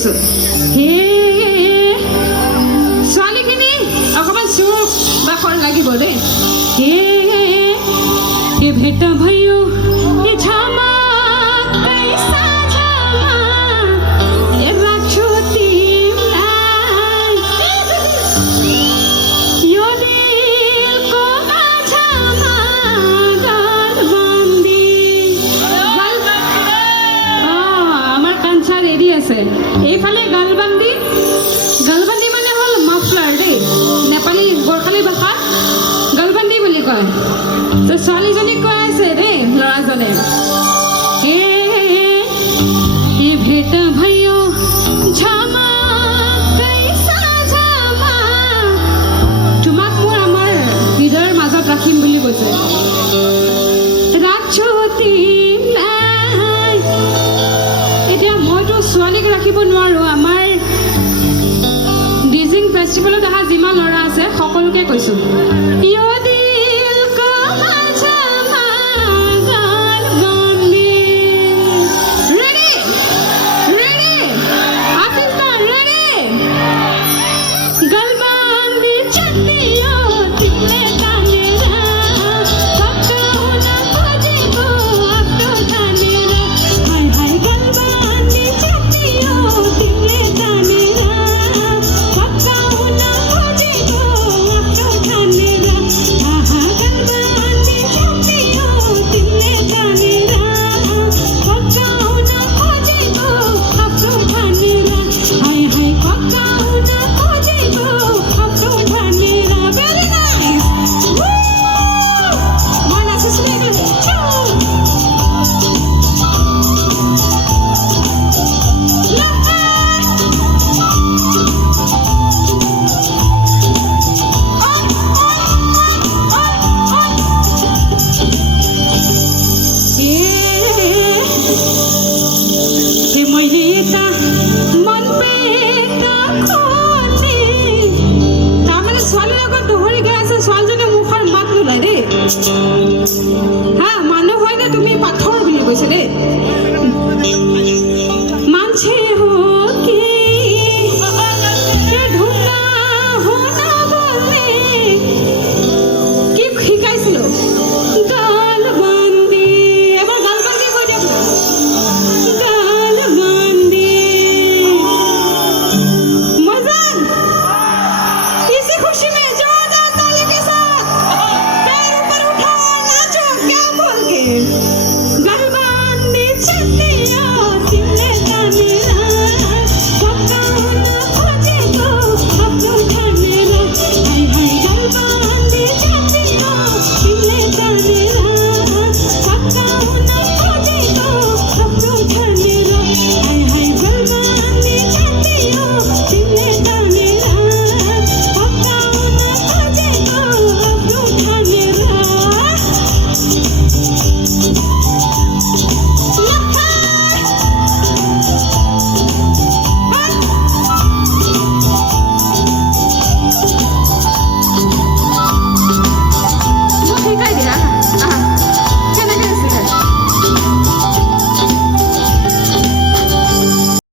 কৈছো হে ছোৱালীখিনি অকমান চুপ বাখৰ লাগিব দেই হে भेटा भयो ये झामा कैसा झामा ये राख्छु तिमलाई यो दिलको आँखामा गलबन्दी আমার কাঞ্চা রেডি আছে এইফালে গলবন্দি গলবন্দি মানে হল মাফলাৰ দেই নেপালী গোৰ্খালী ভাষাত গলবন্দি বুলি কয় তো ছোৱালীজনী কৈ আছে দেই ল'ৰাজনে ये भेटा भयो झामा कैसा झामा তোমাক মোৰ আমাৰ হৃদয়ৰ মাজত ৰাখিম বুলি কৈছে ৰাখছো তিমলাই এতিয়া মইতো ছোৱালীক ৰাখিব নোৱাৰো আমাৰ ডিজিং ফেষ্টিভেলত অহা যিমান ল'ৰা আছে সকলোকে কৈছো হ্যাঁ মানুহ হয় না তুমি পাথৰ বুলি কৈছে দেই